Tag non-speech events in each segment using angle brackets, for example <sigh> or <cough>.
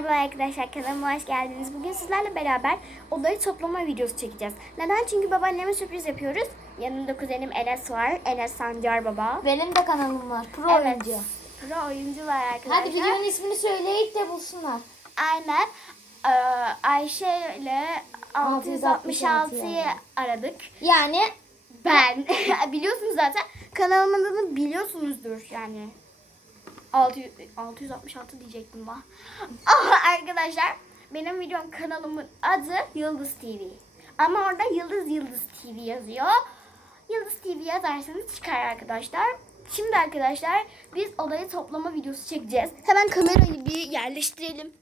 Merhaba arkadaşlar kanalıma hoş geldiniz. Bugün sizlerle beraber odayı toplama videosu çekeceğiz. Neden? Çünkü babaanneme sürpriz yapıyoruz. Yanımda kuzenim Enes var. Enes Sancar baba. Benim de kanalım var. Pro Evet. oyuncu. Pro oyuncu var arkadaşlar. Hadi videonun ismini söyleyip de bulsunlar. Aynen. Ee, Ayşe ile 666'yı 666'yı aradık. Yani Ben. <laughs> Biliyorsunuz zaten. Kanalımın adını biliyorsunuzdur yani. 600, 666 diyecektim ben. Ama arkadaşlar benim videom kanalımın adı Yıldız TV. Ama orada Yıldız Yıldız TV yazıyor. Yıldız TV yazarsanız çıkar arkadaşlar. Şimdi arkadaşlar biz odayı toplama videosu çekeceğiz. Hemen kamerayı bir yerleştirelim.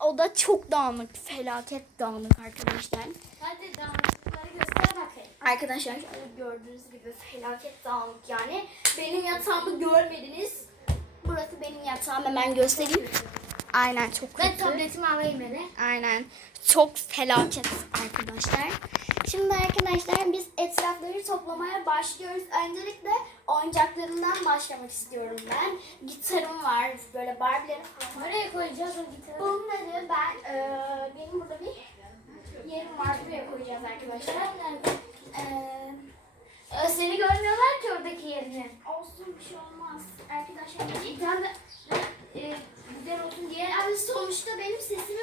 Oda çok dağınık, felaket dağınık arkadaşlar. Hadi dağınıklıkları göster bakayım. Arkadaşlar gördüğünüz gibi felaket dağınık yani. Benim yatağımı görmediniz. Benim yatağım hemen göstereyim. Aynen çok Ben kötü. tabletimi alayım hele. Aynen. Çok felaket arkadaşlar. Şimdi arkadaşlar biz etrafları toplamaya başlıyoruz. Öncelikle oyuncaklarından başlamak istiyorum ben. Gitarım var. Böyle Barbie'lerim falan. Nereye koyacağız o gitarı? Bunları ben eee, benim burada bir yerim var. Buraya koyacağız arkadaşlar. Görmüyorlar ki yerini. Olsun bir şey olmaz. Arkadaşlar Bir tane de e, güzel olsun diye. Yani sonuçta benim sesimi.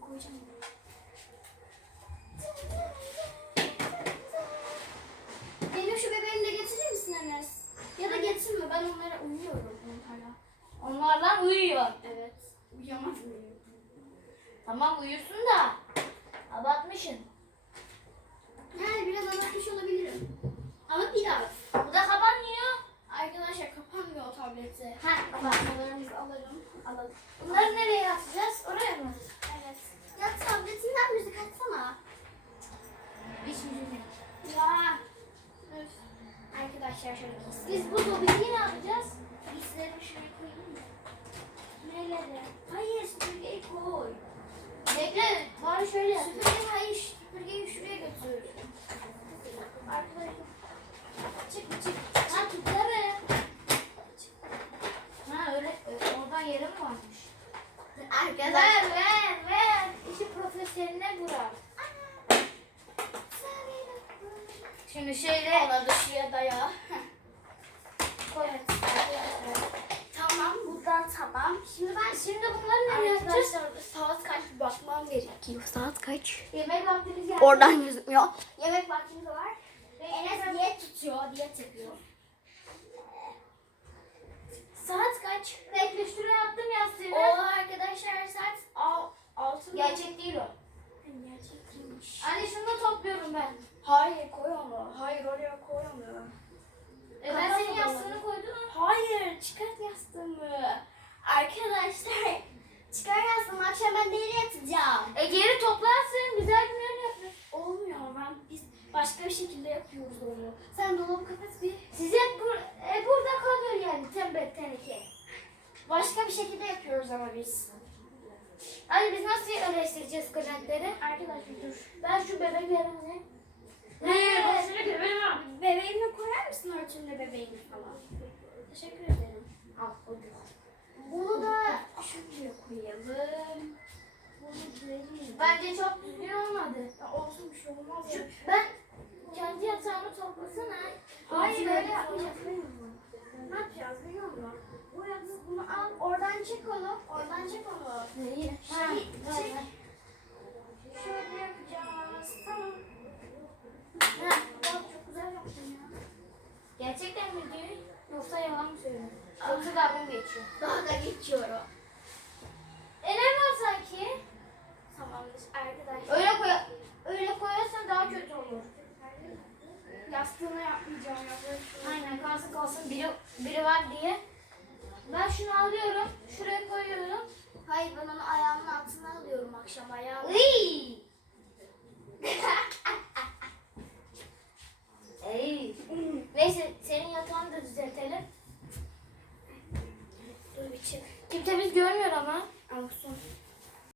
Koyacağım. Benim şu bebeğimi de getirir misin Enes? Ya da getirme ben onlara uyuyorum onlara. Onlardan uyuyor. Evet. Uyuyamaz mıyım? Tamam uyusun da. Abartmışsın. Yani biraz abartmış olabilirim. Ama biraz. Bu da kapanmıyor. Arkadaşlar kapanmıyor o tableti. Ha kapan. Kapanmalarımızı alalım. Alalım. Bunları nereye atacağız? Oraya mı? Evet. Ya tabletinden müzik açsana. Hiç müzik Ya. Öf. Arkadaşlar şöyle. Biz bu dobiyi ne yapacağız? Giysilerimi şuraya koyayım mı? Nereleri? Hayır süpürgeyi koy. Bekle. Bari şöyle. Süpürgeyi hayır süpürgeyi şuraya götür. Arkadaşlar. Çık çık. Ha tutarım. Ha öyle, öyle oradan yere mi varmış? Arkadaşlar. Ver ver ver. İşi profesyonel bırak. Şimdi şöyle Ona da şuraya daya. <laughs> koy. Tamam buradan tamam. Şimdi ben Şimdi bunları nereye yapacağız? Saat kaç bir bakmam gerekiyor. Saat kaç? Yemek vaktimiz geldi. Oradan gözükmüyor. Yemek vaktimiz var. Enes Enes diyet tutuyor, diyet yapıyor. Saat kaç? Bekle şuraya attım O yastığını. arkadaşlar saat al, altı mı? Gerçek değil o. Gerçek değilmiş. Anne şunu da topluyorum ben. Hayır oraya koy onu. E ben senin yastığını koydum. Hayır çıkart yastığımı. Arkadaşlar çıkar yastığımı akşam ben deri yatacağım. E geri toplarsın. Güzel yer yapın. Olmuyor ben biz başka bir şekilde yapıyoruz onu. Sen dolabı kapat bir. Siz hep bur e, burada kalıyor yani tembel teneke. Başka bir şekilde yapıyoruz ama biz. Hadi biz nasıl yerleştireceğiz kırlentleri? Arkadaşlar dur. Ben şu bebeklerimi Ne? Başını bebeğim al. Bebeğimi örtünde bebeğimi falan? Teşekkür ederim. Al koyduk. Bunu da şuraya koyalım. Bence çok düzgün olmadı. Ya olsun bir şey olmaz. Şu, ben kendi yatağımı toplasana. Hayır öyle yapmayacağız. Ne yapacağız biliyor musun? Bu yalnız bunu al, oradan çek onu, oradan çek onu. Neyi? Şey, 30 abim geçiyor. Daha da geçiyorum. Elem var sanki. Tamamdır arkadaşlar. Öyle koy öyle koyarsan daha kötü olur. Yastığına yapmayacağım yastığına. Şey Aynen kalsın kalsın biri, biri var diye. Ben şunu alıyorum. Şuraya koyuyorum. Hayır ben onu ayağımın altına alıyorum akşam ayağı. <laughs> görmüyor ama.